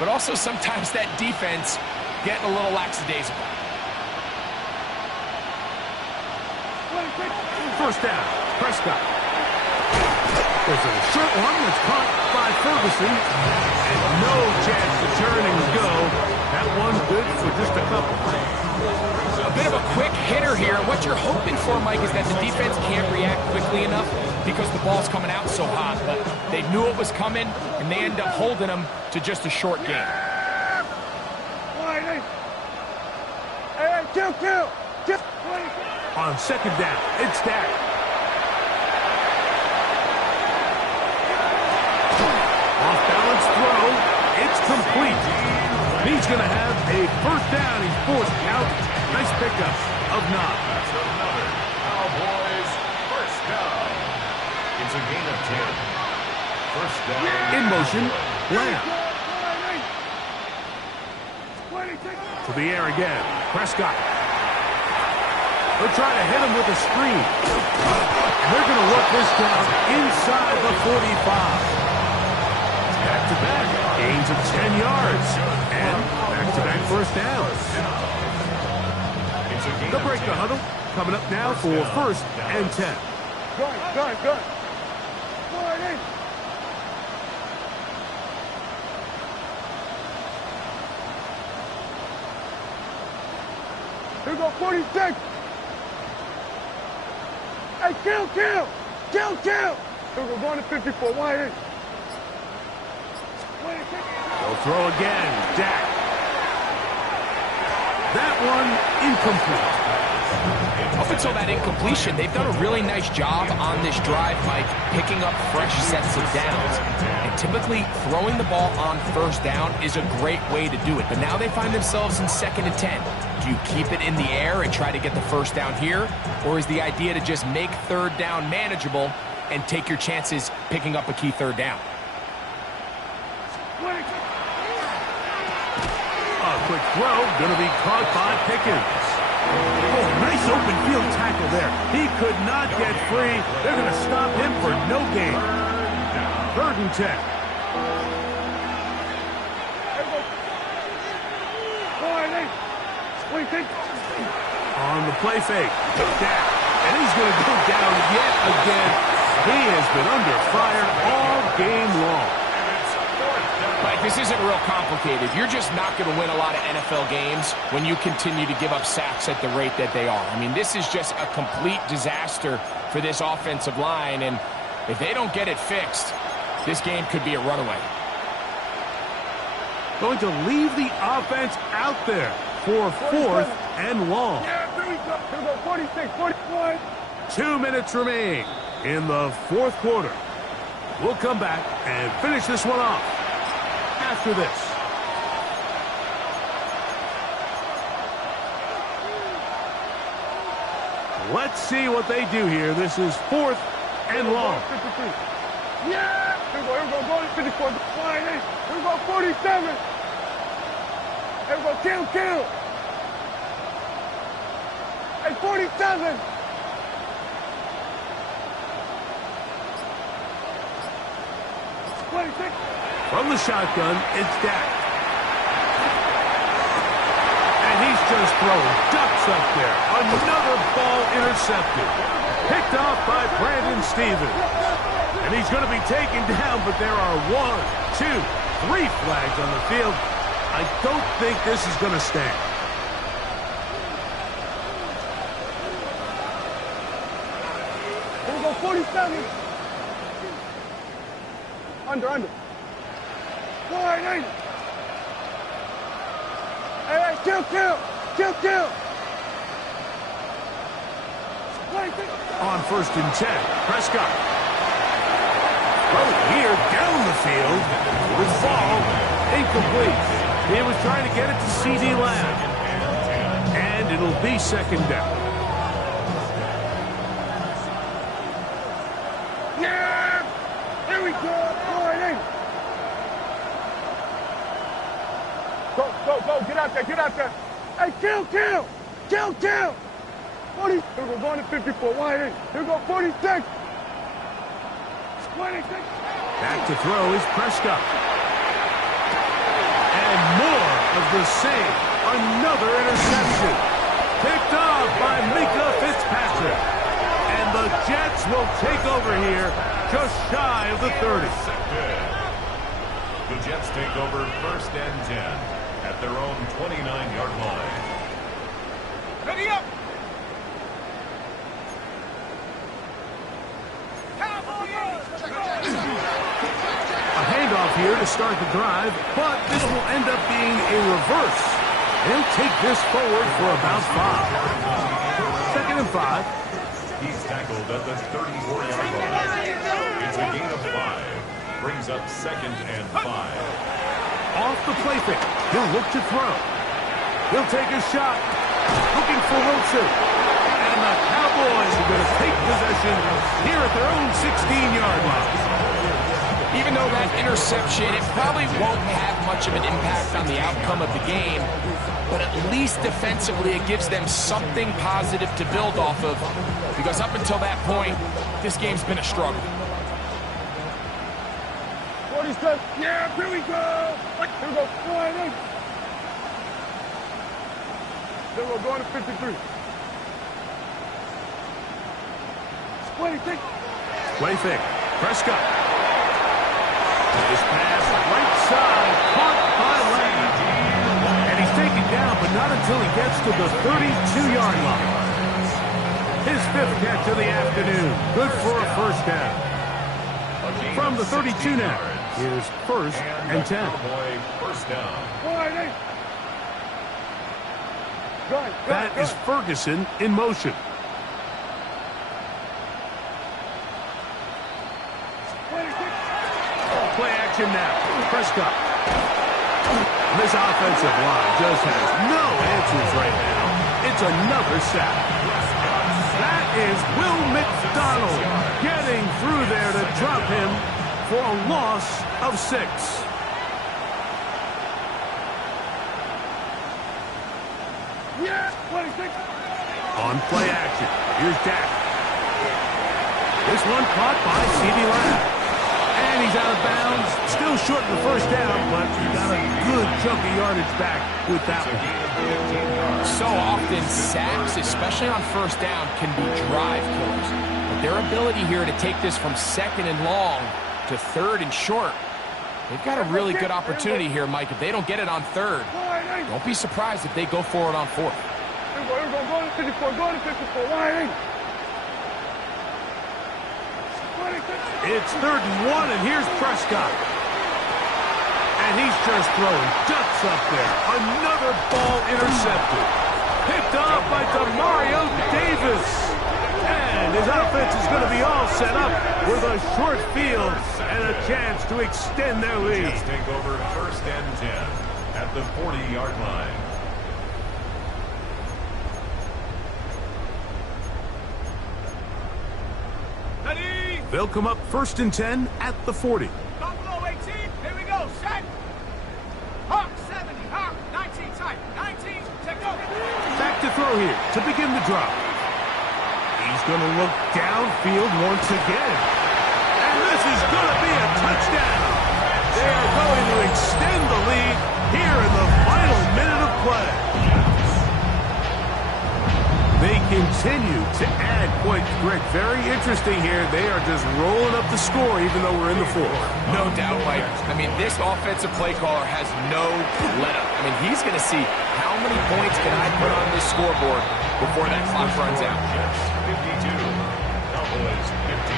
but also sometimes that defense getting a little lackadaisical. 1st down, Prescott. There's a short one that's caught by Ferguson. And no chance to turn and go. That one's good for just a couple. A bit of a quick hitter here. What you're hoping for, Mike, is that the defense can't react quickly enough because the ball's coming out so hot. But they knew it was coming, and they end up holding them to just a short game. On 2nd down, it's Dak. Off-balance throw. It's complete. He's going to have a 1st down. He's forced out. Nice pickup of 9. That's another Cowboys 1st down. It's a gain of 10. 1st down. In motion, Lamb. To the air again. Prescott. They'll try to hit him with a screen. And they're going to work this down inside the 45. Back-to-back gains of 10 yards. And back-to-back 1st downs. They'll break the huddle. Coming up now for 1st and 10. Good. Here we go, 46. Hey, kill. Here we go, going to 54. Wide. They'll throw again. Dak. That one incomplete. Up until that incompletion, they've done a really nice job on this drive, Mike, picking up fresh sets of downs. And typically, throwing the ball on 1st down is a great way to do it. But now they find themselves in 2nd and 10. Do you keep it in the air and try to get the 1st down here? Or is the idea to just make 3rd down manageable and take your chances picking up a key 3rd down? A quick throw, going to be caught by Pickens. Oh, nice open field tackle there. He could not get free. They're going to stop him for no gain. 3rd and 10. On the play fake. Took that. And he's going to go down yet again. He has been under fire all game long. Like, this isn't real complicated. You're just not going to win a lot of NFL games when you continue to give up sacks at the rate that they are. I mean, this is just a complete disaster for this offensive line, and if they don't get it fixed, this game could be a runaway. Going to leave the offense out there for 4th and long. Yeah, here we go. Here we go. 46, 41. 2 minutes remain in the 4th quarter. We'll come back and finish this one off after this. Let's see what they do here. This is 4th and long. 53. Yeah! Here we go. Go to 54. Flying in. Here we go. 47. Here we go. Kill. And 47. From the shotgun, it's Dak. And he's just throwing ducks up there. Another ball intercepted. Picked off by Brandon Stevens. And he's going to be taken down, but there are 1, 2, 3 flags on the field. I don't think this is going to stand. Here we go. 47. Under. Flying in. Hey, kill. 26. On 1st and 10, Prescott. Oh, here down the field with ball incomplete. He was trying to get it to C.D. Lamb. And it'll be 2nd down. Yeah! Here we go. Flying in. Go. Get out there. Hey, kill. 40. Here we go. Going to 54. Wide in. Here we go. 46. 26. Back to throw is Prescott. And more of the same. Another interception. Picked off by Mika Fitzpatrick. And the Jets will take over here just shy of the 30. The Jets take over 1st and 10 at their own 29-yard line. Ready up! Cowboys! A handoff here to start the drive, but this will end up being a reverse. They'll take this forward for about 5. 2nd and 5. He's tackled at the 34-yard line. It's a gain of 5. Brings up 2nd and 5. Off the play fake. He'll look to throw. He'll take a shot. Looking for Wilson. And the Cowboys are going to take possession here at their own 16-yard line. Even though that interception, it probably won't have much of an impact on the outcome of the game, but at least defensively it gives them something positive to build off of, because up until that point, this game's been a struggle. 47. Yeah, here we go. Here we go. Flying in. Then we're going to 53. 26. Play fake. Prescott. This pass right side, caught by Lamb. And he's taken down, but not until he gets to the 32-yard line. His 5th catch of the afternoon. Good for a 1st down. From the 32 now is 1st and 10. First down. That is Ferguson in motion. Play action now. Prescott. This offensive line just has no answers right now. It's another sack. That is Will McDonald getting through there to drop him for a loss of 6. Yeah, 26. On play action, here's Dak. This one caught by C.D. Lamb. And he's out of bounds. Still short in the 1st down, but he got a good chunk of yardage back with that one. So often, sacks, especially on 1st down, can be drive killers. But their ability here to take this from 2nd and long to 3rd and short, they've got a really good opportunity here, Mike. If they don't get it on 3rd, don't be surprised if they go for it on 4th. Here we go, go to 54, go to 54, wide. It's 3rd and 1, and here's Prescott. And he's just throwing ducks up there. Another ball intercepted. Picked off by Demario Davis. And his offense is going to be all set up with a short field and a chance to extend their lead. Jets take over 1st and 10 at the 40-yard line. Ready? They'll come up 1st and 10 at the 40. Buffalo 18. Here we go. Set. Hawk 70. Hawk 19 tight. 19. Take over. Back to throw here to begin the drop. He's going to look downfield once again. And this is going to be a touchdown. They are going to extend the lead here in the final minute of play. They continue to add points. Greg, very interesting here. They are just rolling up the score even though we're in the 4th. No doubt, Mike. I mean, this offensive play caller has no let-up. I mean, he's going to see how many points can I put on this scoreboard before that clock runs out. Jets 52, Cowboys 15.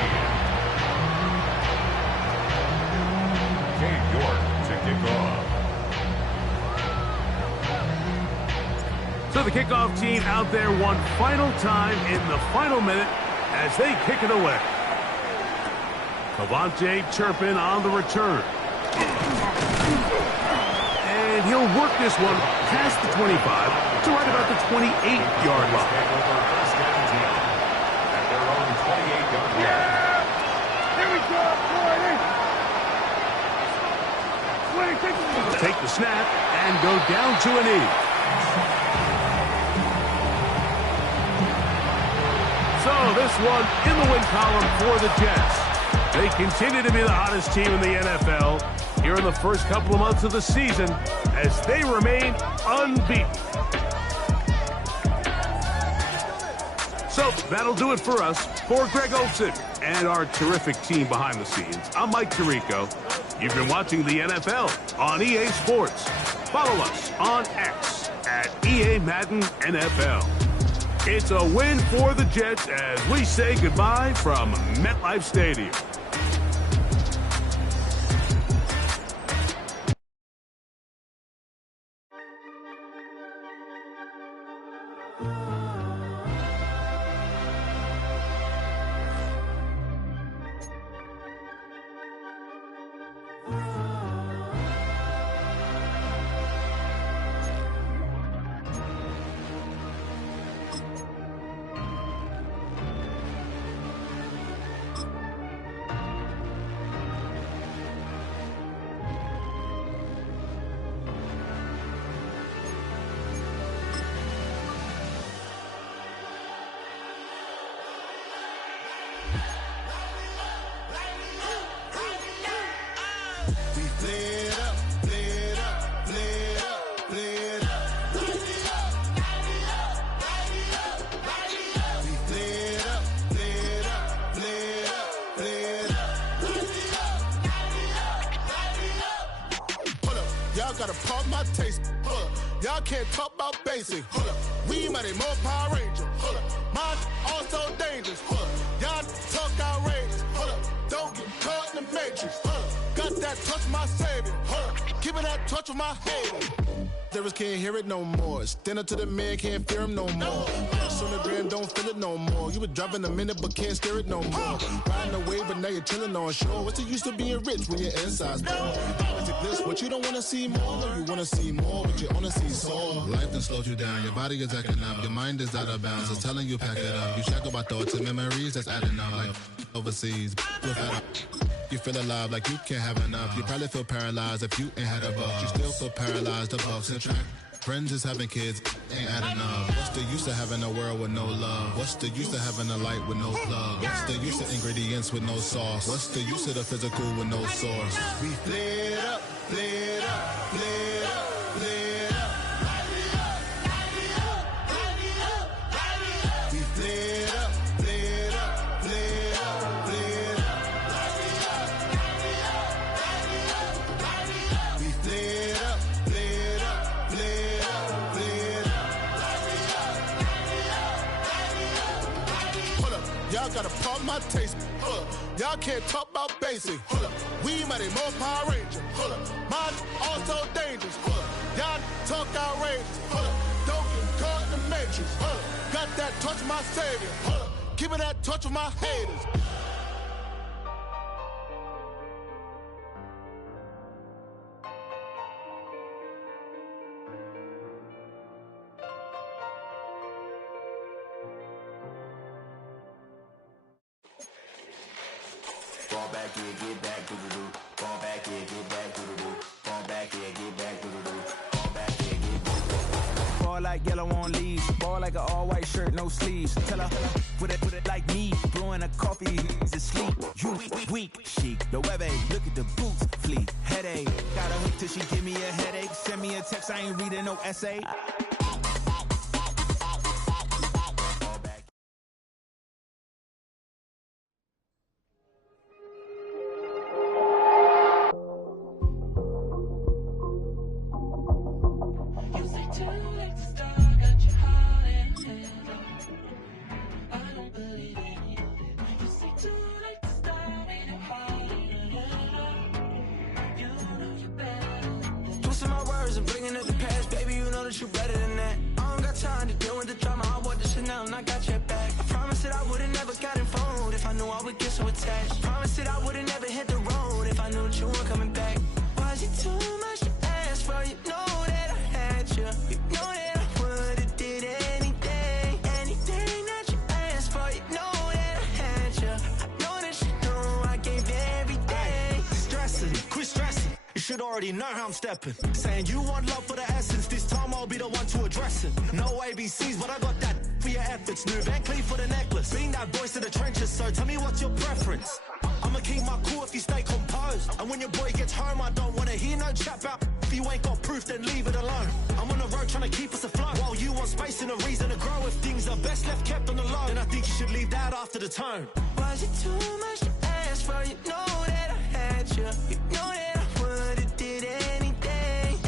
Cade York to kick off. So the kickoff team out there one final time in the final minute as they kick it away. Cavante Turpin on the return. And he'll work this one past the 25 to right about the 28-yard line. Take over 1st and 10 at their own 28-yard line. Here we go, Take the snap and go down to a knee. So this one in the win column for the Jets. They continue to be the hottest team in the NFL here in the first couple of months of the season as they remain unbeaten. So that'll do it for us. For Greg Olsen and our terrific team behind the scenes, I'm Mike Tirico. You've been watching the NFL on EA Sports. Follow us on X at EA Madden NFL. It's a win for the Jets as we say goodbye from MetLife Stadium. Gotta pump my taste. Y'all can't talk about basic. We mighty more Power Ranger. Mine also dangerous. Y'all talk outrageous. Don't get caught in the matrix. Got that touch my savior. Keeping that touch with my haters. Lyrics can't hear it no more. Stand up to the man, can't fear him no more. On the gram, don't feel it no more. You were driving a minute, but can't steer it no more. Riding away, but now you're chilling on shore. What's the use of being rich when your inside's poor? Is it this what you don't want to see more? No, you want to see more, but you only see sore. Life done slowed you down. Your body is acting up. Your mind is out of bounds. It's telling you pack it up. You check about thoughts and memories that's adding up. Like overseas. You feel alive like you can't have enough. You probably feel paralyzed if you ain't had a buck. You still feel paralyzed. The bucks and track. Friends is having kids, ain't adding up. What's the use of having a world with no love? What's the use of having a light with no plug? What's the use of ingredients with no sauce? What's the use of the physical with no source? We flared up, flared up, flared up, flared up. We flared up, flared up, flared up. talk my taste. Hold up. Y'all can't talk about basic. Hold up. We mighty more Power Ranger. Hold up. Mine also dangerous. Hold up. Y'all talk outrageous. Hold up. Don't get caught in the matrix. Hold up. Got that touch of my savior. Hold up. Give me that touch of my haters. Fall back here, get back, doo-doo-doo. Fall back here, get back, doo-doo-doo. Fall back here, get back, doo-doo-doo. Fall back here, get back. Ball like yellow on leaves. Ball like an all-white shirt, no sleeves. Tell her, put it like me. Blowing a coffee, he's asleep. You weak, chic. The web look at the boots, fleet. Headache. Got a hook till she give me a headache. Send me a text, I ain't reading no essay. Twisting my words and bringing up the past, baby, you know that you better than that. I don't got time to deal with the drama, I want the Chanel and I got your back. I promised that I would've never gotten phoned if I knew I would get so attached. I promised that I would've never hit the road if I knew that you weren't coming back. Was it too much to ask for? You know that I had you. You know that I would've did anything that you asked for. You know that I had you. I know that you know I gave everything. Stressing, quit stressing. You should already know how I'm stepping. Saying you want love for the essence. This time I'll be the one to address it. No ABCs, but I got that for your efforts. New Van Cleef for the necklace. Being that voice of the trenches, so tell me what's your preference. I'ma keep my cool if you stay composed. And when your boy gets home, I don't wanna hear no chat about. If you ain't got proof, then leave it alone. I'm on the road trying to keep us afloat. While you want space and a reason to grow. If things are best left kept on the low, then I think you should leave that after the tone. Was it too much to ask for? You know that I had you. You know that I would've did anything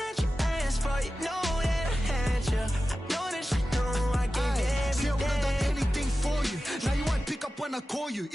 that you asked for. You know that I had you. I know that you know I gave everything. See, I would've done anything for you. Now you won't pick up when I call you.